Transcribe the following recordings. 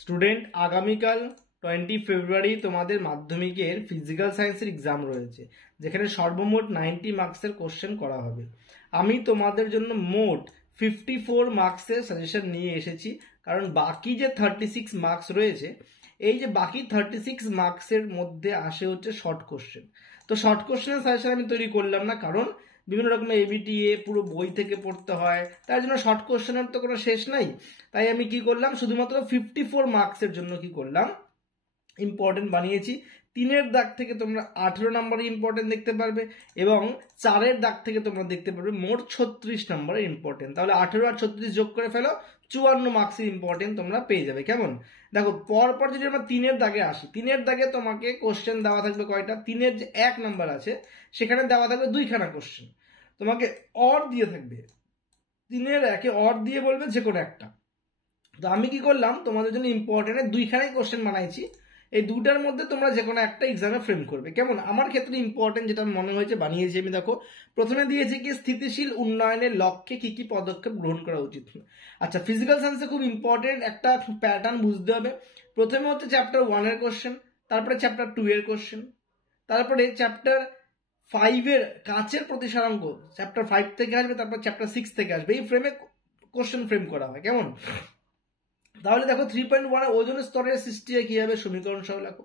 Student, আগামীকাল 20 ফেব্রুয়ারি তোমাদের মাধ্যমিকের ফিজিক্যাল সায়েন্সের এক্সাম রয়েছে, যেখানে সর্বমোট 90 মার্কসের কোশ্চেন করা হবে। আমি তোমাদের জন্য মোট 54 মার্কসের সাজেশন নিয়ে এসেছি, কারণ বাকি যে 36 মার্কস রয়েছে, এই যে বাকি 36 মার্কসের মধ্যে আসে হচ্ছে শর্ট কোশ্চেন। তো শর্ট কোশ্চেনের সাজেশন আমি তৈরি করলাম না, কারণ বিভিন্ন রকমের এবিটিএ পুরো বই থেকে পড়তে হয়, তার জন্য শর্ট কোশ্চেনের তো কোনো শেষ নাই। তাই আমি কি করলাম, শুধুমাত্র 54 মার্কসের জন্য কি করলাম, ইম্পর্টেন্ট বানিয়েছি। 3-এর দাগ থেকে তোমরা 18 নম্বরে ইম্পর্টেন্ট দেখতে পারবে, এবং 4-এর দাগ থেকে তোমরা দেখতে পারবে মোট 36 নম্বরের ইম্পর্টেন্ট। তাহলে 18 আর 36 যোগ করে ফেলো, 54 মার্কসের ইম্পর্টেন্ট তোমরা পেয়ে যাবে। কেমন? দেখো, পরপর যদি আমরা 3-এর দাগে আসি, 3-এর দাগে তোমাকে কোশ্চেন দেওয়া থাকবে কয়টা? 3-এর যে 1 নাম্বার আছে সেখানে দেওয়া থাকবে 2খানা কোশ্চেন, তোমাকে অর দিয়ে থাকবে। 3-এর 1-এ অর দিয়ে বলবে যে কোনো একটা। তো আমি কি করলাম, তোমাদের জন্য ইম্পর্টেন্ট 2খানাই কোশ্চেন বানাইছি। এই দুটার মধ্যে তোমরা যে কোনো একটা এক্সামে ফ্রেম করবে। কেমন? আমার ক্ষেত্রে ইম্পর্টেন্ট যেটা মনে হয়েছে বানিয়েছি আমি। দেখো, প্রথমে দিয়েছি কি, স্থিতিশীল উন্নয়নের লক্ষ্যে কি কি পদক্ষেপ গ্রহণ করা উচিত। আচ্ছা, ফিজিক্যাল সায়েন্সে খুব ইম্পর্টেন্ট একটা প্যাটার্ন বুঝতে হবে। প্রথমে হচ্ছে চ্যাপ্টার 1-এর কোশ্চেন, তারপরে চ্যাপ্টার 2-এর কোশ্চেন, তারপরে চ্যাপ্টার 5-এর কাচের প্রতিসারাঙ্ক চ্যাপ্টার 5 থেকে আসবে, তারপর চ্যাপ্টার 6 থেকে আসবে। এই ফ্রেমে কোশ্চেন ফ্রেম করা হয়। কেমন? তাহলে দেখো, 3.1 ওজন স্তরের সৃষ্টি কি হবে, সমীকরণ সহ লেখো।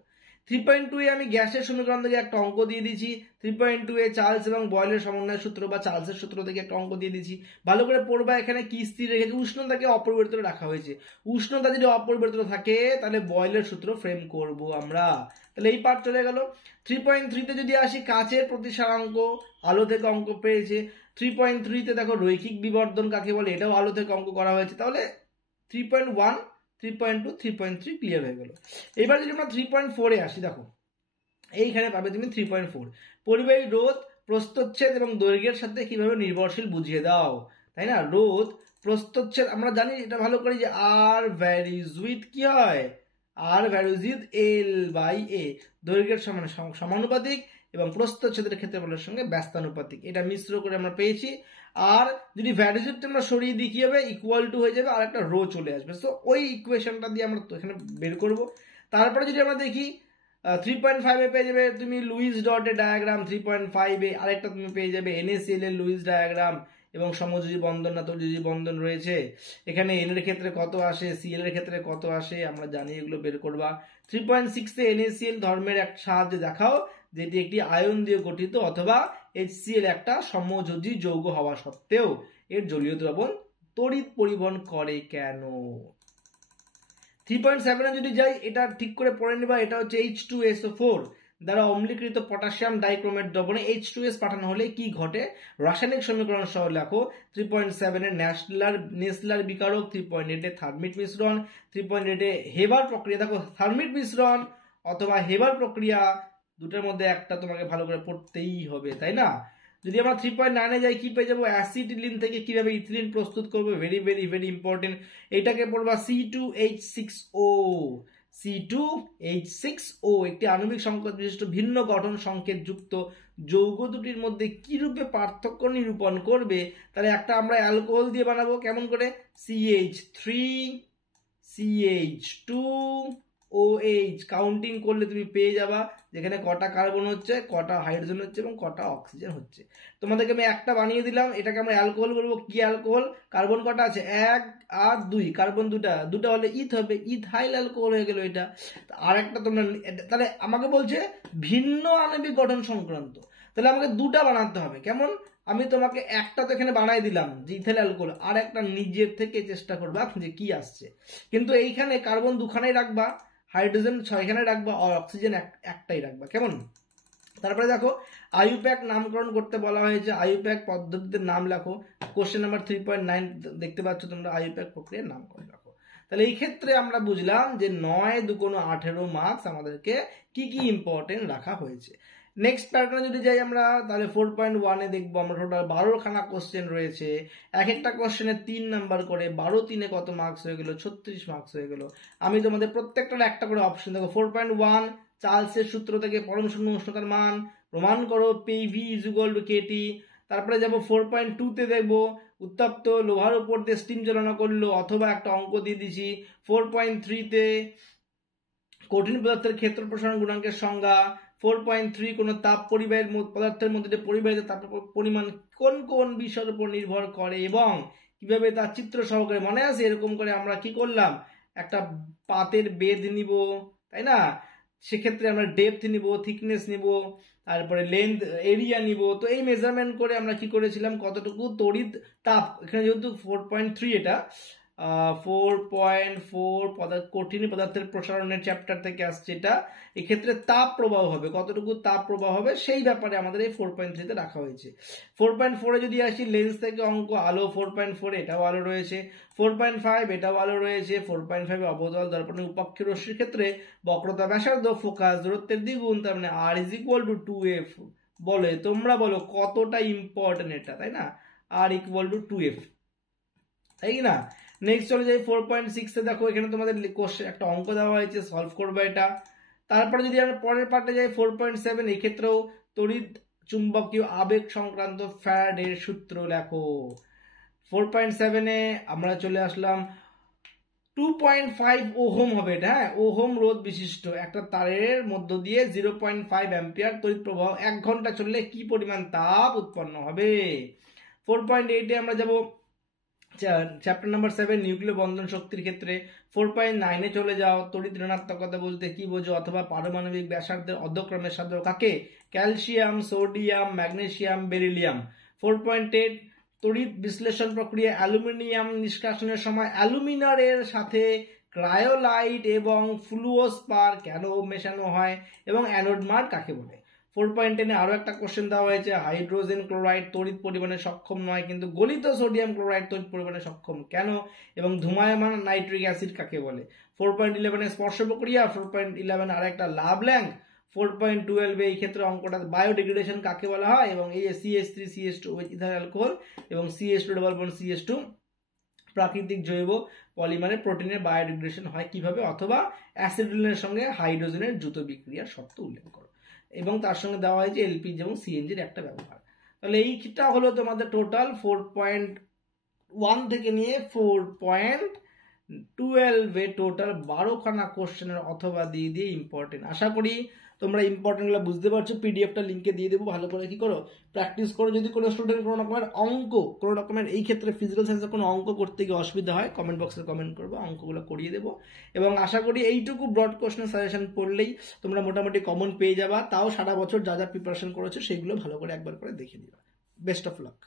3.2 এ আমি গ্যাসের সমীকরণ থেকে একটা অঙ্ক দিয়ে দিয়েছি। 3.2 এ চার্লস এবং বয়েলের সমন্বয় সূত্র বা চার্লসের সূত্র থেকে একটা অঙ্ক দিয়ে দিয়েছি। ভালো করে পড়বা। এখানে কি স্থির রেখেছে? উষ্ণতাকে অপরিবর্তিত রাখা হয়েছে। উষ্ণতা যদি অপরিবর্তিত থাকে তাহলে বয়েলের সূত্র ফ্রেম করব আমরা। তাহলে এই পার্ট চলে গেল। 3.3 তে যদি আসি, কাচের প্রতিসারাঙ্ক, আলো থেকে অঙ্ক পেয়েছে। 3.3 তে দেখো রৈখিক বিবর্ধন কাকে বলে, এটাও আলো থেকে অঙ্ক করা হয়েছে। তাহলে 3.1, 3.2, 3.3 ক্লিয়ার হয়ে গেল। এবার যদি আমরা 3.4 এ আসি, দেখো এইখানে পাবে তুমি 3.4 পরিবাহী রোধ প্রস্থচ্ছেদ এবং দৈর্ঘ্যের সাথে কিভাবে নির্ভরশীল বুঝিয়ে দাও। তাই না? রোধ প্রস্থচ্ছেদ আমরা জানি এটা ভালো করে, যে আর ভ্যারিজ উইথ কি হয়, আর ভ্যারিজ উইথ এল বাই এ, দৈর্ঘ্যের সমানুপাতিক এবং প্রস্থচ্ছেদের ক্ষেত্রফলের সঙ্গে ব্যস্তানুপাতিক। এটা মিশ্র করে আমরা পেয়েছি। আর যদি ভ্যারিজটা আমরা সরিয়ে দিই কি হবে, ইকুয়াল টু হয়ে যাবে, আর একটা রো চলে আসবে। সো ওই ইকুয়েশনটা দিয়ে আমরা এখানে বের করব। তারপরে যদি আমরা দেখি 3.5 এ পেয়ে যাবে তুমি লুইস ডটের ডায়াগ্রাম। 3.5 এ আরেকটা তুমি পেয়ে যাবে NaCl এর লুইস ডায়াগ্রাম, এবং সমযোজী বন্ধন না তলযোজী বন্ধন রয়েছে। এখানে N এর ক্ষেত্রে কত আসে, Cl এর ক্ষেত্রে কত আসে, আমরা জানি, এগুলো বের করবা। 3.6 এ NaCl ধর্মের এক সাহায্যে দেখাও যেটি একটি আয়ন দিয়ে গঠিত, অথবা HCl একটা সমযোজী যৌগ হওয়া সত্ত্বেও এর জলীয় দ্রবণ তড়িৎ পরিবহন করে কেন। 3.7 এ যদি যাই, এটা ঠিক করে পড়ে নিবা। এটা হচ্ছে H2SO4 দ্বারা অম্লীকৃত পটাশিয়াম ডাইক্রোমেট দ্রবণে H2S পাঠানো হলে কি ঘটে, রাসায়নিক সমীকরণ সহ লেখো। 3.7 এ নেসলার বিকারক, 3.8 এ থার্মিট মিশ্রণ, 3.8 এ হেবার প্রক্রিয়া। দেখো, থার্মিট মিশ্রণ অথবা হেবার প্রক্রিয়া দুটোর মধ্যে একটা তোমাকে ভালো করে পড়তেই হবে, তাই না? যদি আমরা 3.9 এ যাই, কি পেয়ে যাবো, অ্যাসিটিলিন থেকে কিভাবে ইথিলিন প্রস্তুত করবো। Very very very important. এটাকে পড়বা C2H6O। C2H6O একটি আণবিক সংকেত বিশিষ্ট ভিন্ন গঠন সংকেত যুক্ত যৌগ দুটির মধ্যে কি রূপে পার্থক্য নিরূপণ করবে। তাহলে একটা আমরা অ্যালকোহল দিয়ে বানাবো। কেমন করে? CH3 CH2 OH কাউন্টিং করলে তুমি পেয়ে যাবা যেখানে কটা কার্বন হচ্ছে, কটা হাইড্রোজেন হচ্ছে এবং কটা অক্সিজেন হচ্ছে। তোমাদেরকে আমি একটা বানিয়ে দিলাম, এটাকে আমরা অ্যালকোহল বলবো। কি অ্যালকোহল? কার্বন কটা আছে? 1 আর 2, কার্বন দুটা হলে ইথ হবে, ইথাইল অ্যালকোহল হয়ে গেল এটা। আর একটা তোমরা, তাহলে আমাকে বলছে ভিন্ন আণবিক গঠন সংক্রান্ত, তাহলে আমাকে দুটা বানাতে হবে। কেমন? আমি তোমাকে একটা তো এখানে বানাই দিলাম যে ইথাইল অ্যালকোহল, আর একটা নিজের থেকে চেষ্টা করবা যে কি আসছে। কিন্তু এইখানে কার্বন 2খানাই রাখবা, হাইড্রোজেন 6খানে রাখবা, আর অক্সিজেন একটাই রাখবা। কেমন? তারপরে দেখো, আইইউপ্যাক নামকরণ করতে বলা হয়েছে। আইইউপ্যাক পদ্ধতিতে নাম লেখো। কোশ্চেন নাম্বার 3.9 দেখতে পাচ্ছ তোমরা, আইইউপ্যাক প্রক্রিয়ার নামকরণ লেখো। তাহলে এই ক্ষেত্রে আমরা বুঝলাম যে 9 2 18 মার্কস আমাদেরকে কি কি ইম্পর্টেন্ট রাখা হয়েছে। নেক্সট প্যাটার্নে যদি যাই আমরা, তাহলে 4.1 এ দেখবো আমরা টোটাল 12খানা কোশ্চেন রয়েছে। এক একটা কোশ্চেনে 3 নাম্বার করে, 12 3 কত মার্কস হয়ে গেল? 36 মার্কস হয়ে গেল। আমি তোমাদের প্রত্যেকটার একটা করে অপশন দেখো। 4.1 চার্লসের সূত্র থেকে পরম শূন্য উষ্ণতার মান প্রমাণ করো, PV = KT। তারপরে যাব 4.2-তে দেখবো উত্তপ্ত লোহার উপর দিয়ে স্টিম চালনা করলো, অথবা একটা অঙ্ক দিয়ে দিছি 4.3-তে কঠিন পদার্থের ক্ষেত্র প্রসারণ গুণাঙ্কের সংজ্ঞা, 4.3 কোনো তাপ পরিবাহীর পদার্থের মধ্যে পরিবাহিত তাপের পরিমাণ কোন কোন বিষয়ের উপর নির্ভর করে এবং কিভাবে তার চিত্র সহকারে, মনে আছে এরকম করে আমরা কি করলাম, একটা পাতের বেধ নিব, তাই না, সেক্ষেত্রে আমরা ডেপথ নিব, থিকনেস নিব, তারপরে লেন্থ এরিয়া নিব। তো এই মেজারমেন্ট করে আমরা কি করেছিলাম, কতটুকু তড়িৎ তাপ, এখানে যেহেতু 4.3 এটা 4.4 কঠিন পদার্থের প্রসারণের চ্যাপ্টার থেকে আসছে, এটা এক্ষেত্রে তাপ প্রবাহ হবে, কতটুকু তাপ প্রবাহ হবে সেই ব্যাপারে আমাদের এই 4.3-তে রাখা হয়েছে। 4.4-এ যদি আসি লেন্স থেকে অঙ্ক, আলো 4.4 এটাও আলো রয়েছে, 4.5 এটাও আলো রয়েছে, 4.5 অবতল দর্পণের উপক্ষের রশ্মির ক্ষেত্রে বক্রতা ব্যাসার্ধ ফোকাস দূরত্বের দ্বিগুণ, তার মানে R = 2F। বলে তোমরা বলো কতটা ইম্পর্টেন্ট এটা, তাই না, R = 2F, তাই না। নেক্সট চলে যাই 4.6-এ, দেখো এখানে তোমাদের একটা অঙ্ক দেওয়া হয়েছে, সলভ করবে এটা। তারপরে যদি আমরা পরের পার্টে যাই 4.7, এই ক্ষেত্রেও তড়িৎ চুম্বকীয় আবেগ সংক্রান্ত ফ্যারাডের সূত্র লেখো। 4.7-এ আমরা চলে আসলাম 2.5 ওহম হবে এটা, হ্যাঁ, ওহম রোধ বিশিষ্ট একটা তারের মধ্য দিয়ে 0.5 অ্যাম্পিয়ার তড়িৎ প্রবাহ 1 ঘন্টা চললে কি পরিমাণ তাপ উৎপন্ন হবে। 4.8-এ আমরা যাব চ্যাপ্টার নাম্বার 7 নিউক্লিয় বন্ধন শক্তির ক্ষেত্রে। 4.9-এ চলে যাও, তড়িৎ ঋণাত্মকতা বলতে কি বোঝো, অথবা পারমাণবিক ব্যাসার্ধের অর্ধক্রমের সাথে কাকে, ক্যালসিয়াম, সোডিয়াম, ম্যাগনেসিয়াম, বেরিলিয়াম। 4.8 তড়িৎ বিশ্লেষণ প্রক্রিয়া অ্যালুমিনিয়াম নিষ্কাশনের সময় অ্যালুমিনারের সাথে ক্রায়োলাইট এবং ফ্লুওস্পার কেন মেশানো হয় এবং অ্যানোড মার্ক কাকে বলে। 4.10-এ আরো একটা কোশ্চেন দেওয়া হয়েছে, হাইড্রোজেন ক্লোরাইড তড়িৎ পরিমাণে সক্ষম নয় কিন্তু গলিত সোডিয়াম ক্লোরাইড তড়িৎ পরিমাণে সক্ষম কেন এবং ধূমায়মান নাইট্রিক অ্যাসিড কাকে বলে। 4.11-এ স্পর্শ প্রক্রিয়া। 4.11 আর একটা লাভল্যাঙ্ক। 4.12-এ এই ক্ষেত্রে অঙ্কটা বায়োডিগ্রেডেশন কাকে বলা হয় এবং এই CH3CH2 ইথাইল অ্যালকোহল এবং CH2 ডাবল বন্ড CH2 প্রাকৃতিক জৈব পলিমারে প্রোটিনের বায়োডিগ্রেডেশন হয় কিভাবে, অথবা অ্যাসিডোলিনের সঙ্গে হাইড্রোজেনের দ্রুত বিক্রিয়ার শর্ত উল্লেখ করো। এবং তার সঙ্গে দেওয়া হয়েছে এলপিজি এবং সিএনজির একটা ব্যবহার। তাহলে এইটা হলো তোমাদের টোটাল 4.1 থেকে নিয়ে 4.12-এ টোটাল 12খানা কোশ্চেনের অথবা দিয়ে ইম্পর্টেন্ট। আশা করি তোমরা ইম্পর্টেন্টগুলো বুঝতে পারছো। পিডিএফটা লিঙ্কে দিয়ে দেবো, ভালো করে কি করো প্র্যাকটিস করো। যদি কোনো স্টুডেন্ট কোনো রকমের অঙ্ক, কোনো রকমের এই ক্ষেত্রে ফিজিক্যাল সায়েন্সের কোনো অঙ্ক করতে গিয়ে অসুবিধা হয়, কমেন্ট বক্সে কমেন্ট করবো, অঙ্কগুলো করিয়ে দেবো। এবং আশা করি এইটুকু ব্রড কোশ্চেন সাজেশন পড়লেই তোমরা মোটামুটি কমন পেয়ে যাবা। তাও সারা বছর যা যা প্রিপারেশন করেছো সেইগুলো ভালো করে একবার করে দেখে দিবা। Best of luck.